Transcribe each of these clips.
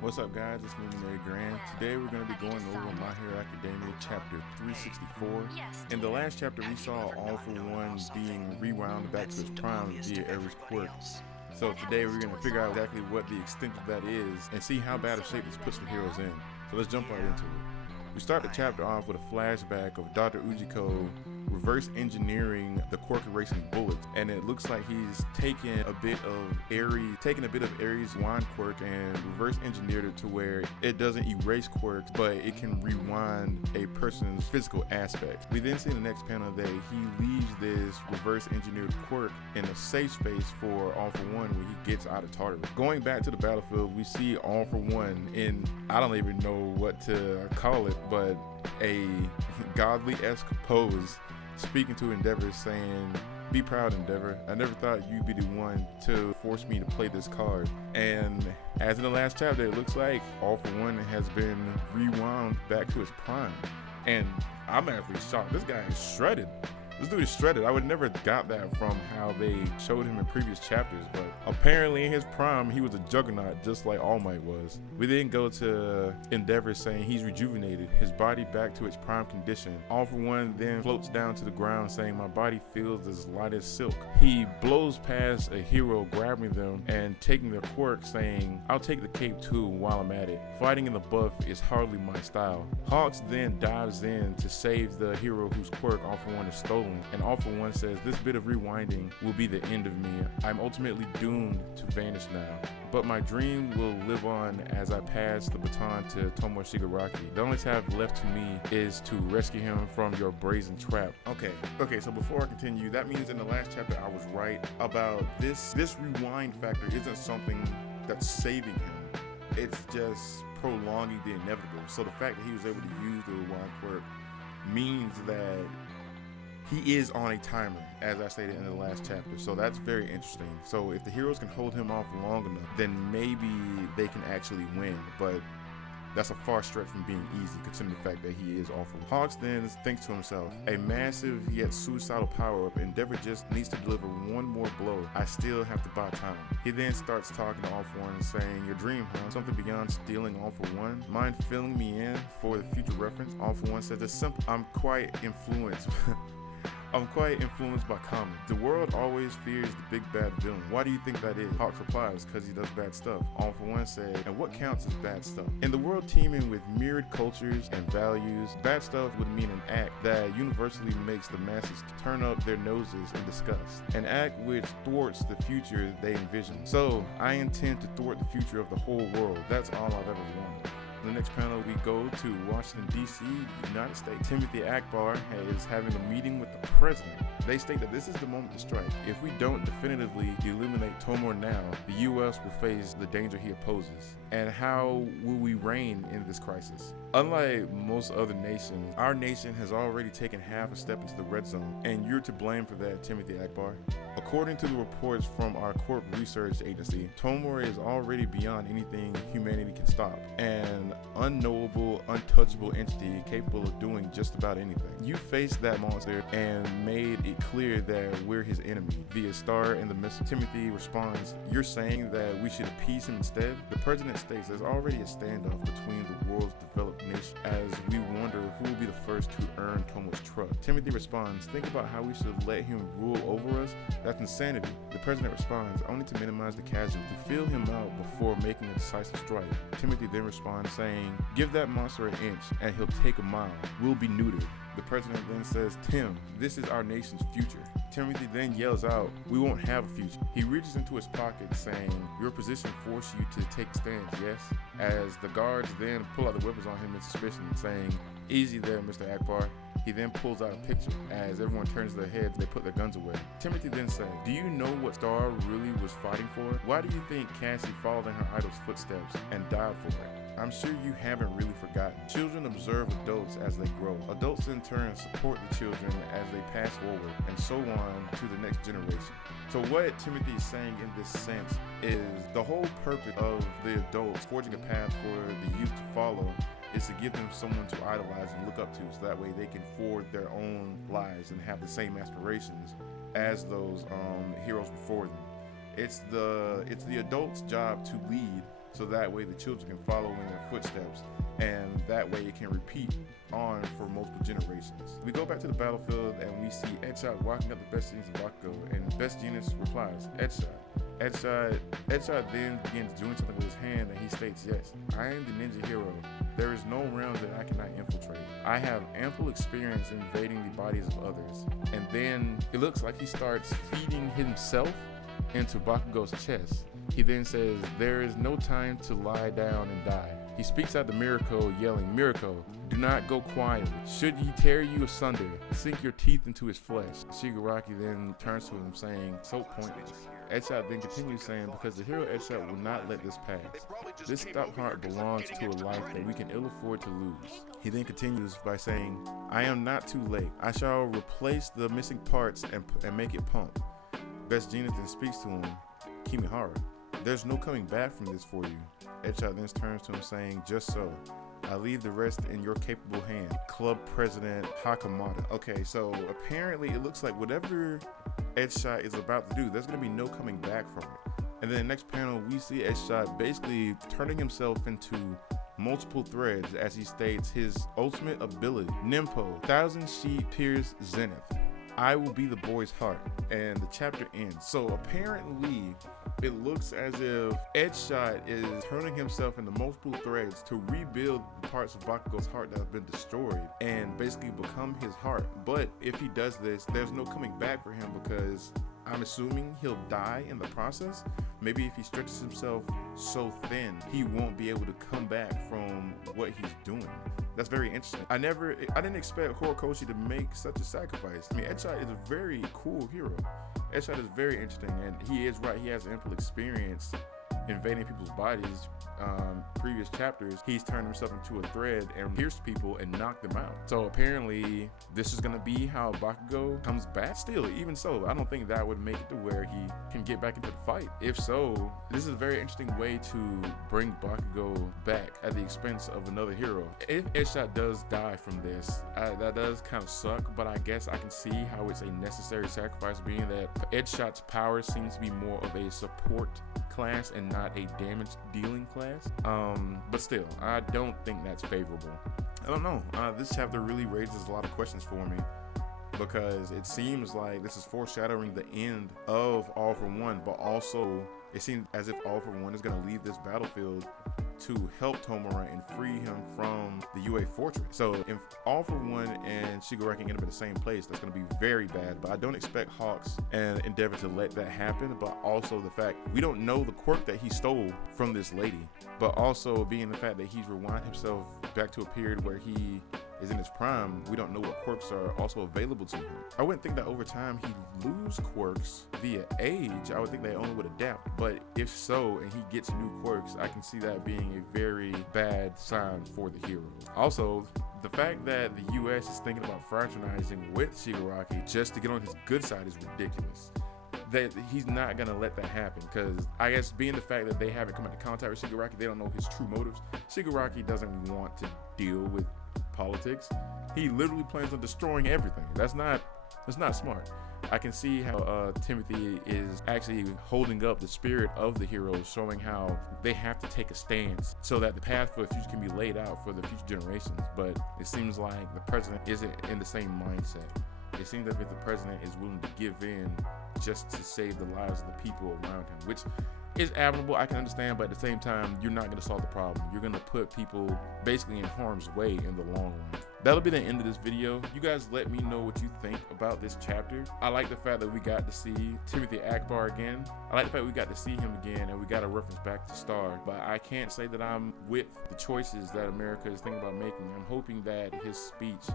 What's up, guys? It's me, Mary Grant. Today we're going to be going over My Hero Academia chapter 364. In the last chapter, we saw All for One being rewound back to his prime via Ever's quirk. So today we're going to figure out exactly what the extent of that is and see how bad a shape this puts the heroes in. So let's jump right into it. We start the chapter off with a flashback of Dr. Ujiko reverse engineering the quirk erasing bullets, and it looks like he's taken a bit of Aries wand quirk and reverse engineered it to where it doesn't erase quirks, but it can rewind a person's physical aspect. We then see in the next panel that he leaves this reverse engineered quirk in a safe space for All for One when he gets out of Tartarus. Going back to the battlefield, we see All for One in, I don't even know what to call it, but a godly-esque pose, speaking to Endeavor, saying, "Be proud, Endeavor. I never thought you'd be the one to force me to play this card." And as in the last chapter, it looks like All for One has been rewound back to his prime. And I'm actually shocked. This guy is shredded. This dude is shredded. I would never got that from how they showed him in previous chapters, but apparently in his prime, he was a juggernaut just like All Might was. We then go to Endeavor saying he's rejuvenated, his body back to its prime condition. All for One then floats down to the ground saying, "My body feels as light as silk." He blows past a hero grabbing them and taking their quirk, saying, "I'll take the cape too while I'm at it. Fighting in the buff is hardly my style." Hawks then dives in to save the hero whose quirk All for One is stolen. And All for One says, "This bit of rewinding will be the end of me. I'm ultimately doomed to vanish now. But my dream will live on as I pass the baton to Tomoe Shigaraki. The only task left to me is to rescue him from your brazen trap." Okay, so before I continue, that means in the last chapter I was right about this rewind factor isn't something that's saving him. It's just prolonging the inevitable. So the fact that he was able to use the rewind quirk means that he is on a timer, as I stated in the last chapter. So that's very interesting. So if the heroes can hold him off long enough, then maybe they can actually win. But that's a far stretch from being easy, considering the fact that he is awful. Hawks then thinks to himself, "A massive yet suicidal power-up. Endeavor just needs to deliver one more blow. I still have to buy time." He then starts talking to All for One, saying, "Your dream, huh? Something beyond stealing All for One? Mind filling me in for the future reference?" All for One says, "It's simple. I'm quite influenced by common. The world always fears the big bad villain. Why do you think that is?" Hawks replies, "Because he does bad stuff." All for One said, "And what counts as bad stuff?" In the world teeming with myriad cultures and values, bad stuff would mean an act that universally makes the masses turn up their noses in disgust. An act which thwarts the future they envision. So, I intend to thwart the future of the whole world. That's all I've ever wanted. In the next panel, we go to Washington, D.C., United States. Timothy Akbar is having a meeting with the president. They state that this is the moment to strike. If we don't definitively eliminate Tomoe now, the U.S. will face the danger he opposes. And how will we reign in this crisis? Unlike most other nations, our nation has already taken half a step into the red zone, and you're to blame for that, Timothy Akbar. According to the reports from our court research agency, Tomoe is already beyond anything humanity can stop, an unknowable, untouchable entity capable of doing just about anything. You faced that monster and made it clear that we're his enemy via Star and the Missile. Timothy responds, "You're saying that we should appease him instead?" The president states there's already a standoff between the world's developed nation as we wonder who will be the first to earn Tomoe's trust. Timothy responds, "Think about how we should let him rule over us? That's insanity." The president responds, "Only to minimize the casualty, to feel him out before making a decisive strike." Timothy then responds saying, "Give that monster an inch and he'll take a mile. We'll be neutered." The president then says, "Tim, this is our nation's future." Timothy then yells out, "We won't have a future." He reaches into his pocket saying, "Your position forced you to take stands, yes?" As the guards then pull out the weapons on him in suspicion, saying, "Easy there, Mr. Akbar." He then pulls out a picture. As everyone turns their heads, they put their guns away. Timothy then says, "Do you know what Star really was fighting for? Why do you think Cassie followed in her idol's footsteps and died for it? I'm sure you haven't really forgotten. Children observe adults as they grow. Adults in turn support the children as they pass forward, and so on to the next generation." So what Timothy is saying in this sense is the whole purpose of the adults forging a path for the youth to follow is to give them someone to idolize and look up to, so that way they can forward their own lives and have the same aspirations as those heroes before them. It's the adult's job to lead so that way the children can follow in their footsteps, and that way it can repeat on for multiple generations. We go back to the battlefield and we see Edgeshot walking up the Best Jeanist of Bakugo, and Best Jeanist replies, Edgeshot. Edgeshot then begins doing something with his hand, and he states, yes, I am the ninja hero. There is no realm that I cannot infiltrate. I have ample experience invading the bodies of others. And then it looks like he starts feeding himself into Bakugo's chest. He then says, there is no time to lie down and die. He speaks out to Mirako, yelling, Mirako, do not go quietly. Should he tear you asunder, sink your teeth into his flesh. Shigaraki then turns to him saying, so pointless. Edgeshot then continues saying, because the hero Edgeshot will not let this pass. This stop heart belongs to a life that we can ill afford to lose. He then continues by saying, I am not too late. I shall replace the missing parts and make it pump. Best Jeanist then speaks to him, Kimihara, there's no coming back from this for you. Edgeshot then turns to him saying, just so. I leave the rest in your capable hand. Club President Hakamada. Okay, so apparently it looks like whatever Edgeshot is about to do, there's going to be no coming back from it. And then the next panel, we see Edgeshot basically turning himself into multiple threads as he states his ultimate ability, Nimpo, 1,000 Sheet Pierce Zenith. I will be the boy's heart. And the chapter ends. So apparently it looks as if Edgeshot is turning himself into multiple threads to rebuild the parts of Bakugo's heart that have been destroyed and basically become his heart. But if he does this, there's no coming back for him, because I'm assuming he'll die in the process. Maybe if he stretches himself so thin, he won't be able to come back from what he's doing. That's very interesting. I didn't expect Horikoshi to make such a sacrifice. I mean, Edgeshot is a very cool hero. Edgeshot is very interesting, and he is right. He has ample experience invading people's bodies. Previous chapters, he's turned himself into a thread and pierced people and knocked them out. So apparently this is gonna be how Bakugo comes back. Still, even so, I don't think that would make it to where he can get back into the fight. If so, this is a very interesting way to bring Bakugo back at the expense of another hero. If Edgeshot does die from this, that does kind of suck, but I guess I can see how it's a necessary sacrifice, being that Edgeshot's power seems to be more of a support class and not a damage dealing class. But still, I don't think that's favorable. I don't know. This chapter really raises a lot of questions for me, because it seems like this is foreshadowing the end of All For One, but also it seems as if All For One is going to leave this battlefield to help Tomura and free him from the UA fortress. So if All For One and Shigaraki end up in the same place, that's going to be very bad. But I don't expect Hawks and Endeavor to let that happen. But also the fact we don't know the quirk that he stole from this lady, but also being the fact that he's rewind himself back to a period where he is in his prime, we don't know what quirks are also available to him. I wouldn't think that over time he'd lose quirks via age. I would think they only would adapt. But if so, and he gets new quirks, I can see that being a very bad sign for the hero. Also, the fact that the US is thinking about fraternizing with Shigaraki just to get on his good side is ridiculous. That he's not gonna let that happen, because I guess being the fact that they haven't come into contact with Shigaraki, they don't know his true motives. Shigaraki doesn't want to deal with politics. He literally plans on destroying everything. That's not smart. I can see how Timothy is actually holding up the spirit of the heroes, showing how they have to take a stance so that the path for the future can be laid out for the future generations. But it seems like the president isn't in the same mindset. It seems as if the president is willing to give in just to save the lives of the people around him, which is admirable. I can understand, but at the same time, you're not going to solve the problem. You're going to put people basically in harm's way in the long run. That'll be the end of this video. You guys let me know what you think about this chapter. I like the fact that we got to see Timothy Akbar again. I like the fact we got to see him again, and we got a reference back to Star. But I can't say that I'm with the choices that America is thinking about making. I'm hoping that his speech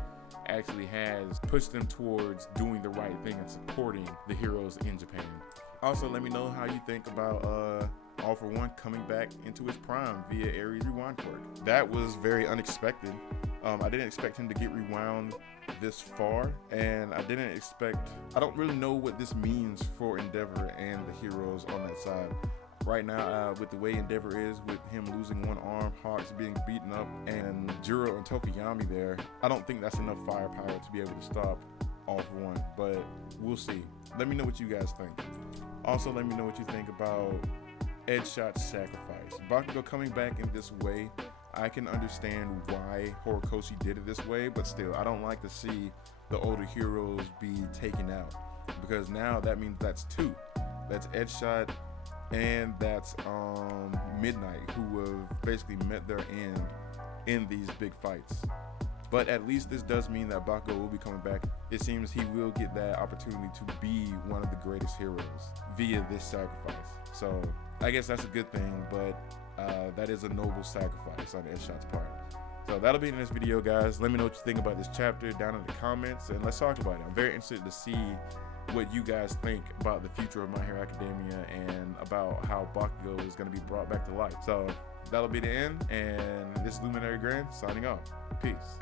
actually has pushed them towards doing the right thing and supporting the heroes in Japan. Also, let me know how you think about All For One coming back into his prime via Aries Rewind quirk. That was very unexpected. I didn't expect him to get rewound this far, and I don't really know what this means for Endeavor and the heroes on that side. Right now, with the way Endeavor is, with him losing one arm, Hawks being beaten up, and Juro and Tokoyami there, I don't think that's enough firepower to be able to stop All For One, but we'll see. Let me know what you guys think. Also, let me know what you think about Edgeshot's sacrifice. sense. Bakugo coming back in this way, I can understand why Horikoshi did it this way, but still, I don't like to see the older heroes be taken out, because now that means that's two. That's Edgeshot and that's Midnight, who have basically met their end in these big fights. But at least this does mean that Bakugo will be coming back. It seems he will get that opportunity to be one of the greatest heroes via this sacrifice. So I guess that's a good thing, but that is a noble sacrifice on Edgeshot's part. So that'll be in this video, guys. Let me know what you think about this chapter down in the comments, and let's talk about it. I'm very interested to see what you guys think about the future of My Hero Academia and about how Bakugo is going to be brought back to life. So that'll be the end, and this is Luminary Grand signing off. Peace.